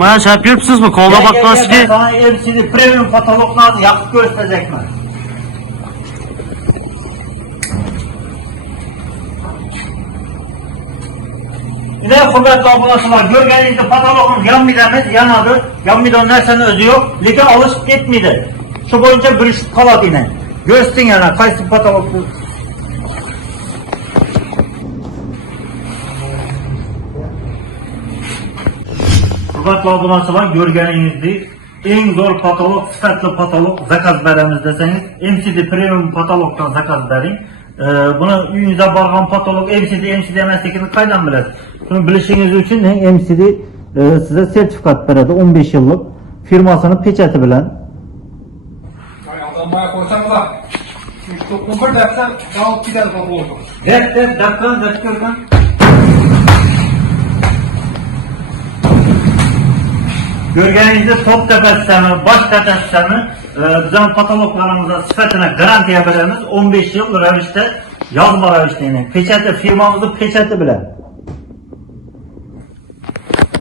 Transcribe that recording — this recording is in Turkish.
Bana şey yapıyorsunuz mu? Kolda bakmaz ki. Sana MCD premium kataloglarını yapıp gösterecekler. Bir de kuvvetli abonası var. Gölgenizde patoloğumuz yan midemiz yanadı. Yan midonun nerseni özü yok. Lige alışıp gitmedi. Şu boyunca bürüşüp kaladı yine. Görsün yana. Kaysı patologlu. Kuvvetli abonası var. Gölgenizde en zor patolog, sıfatlı patolog zakaz veremiz deseniz MCD premium patologdan zakaz verin. Bunu uyunuza bargan patolog MCD emasligini qaydan bilasiz? Bunu bilishiniz uchun MCD size sertifikat beradi 15 yıllık firmasının peçeti bilen. Adamaya koysam da toplum bir dersen daha gider patolog. Dert. Görgenizde top tepe sistemi, baş tepe sistemi bizim patologlarımıza sıfatına garantiye veremiz 15 yıl revişte yazma revişte peçeti firmamızın peçeti bile.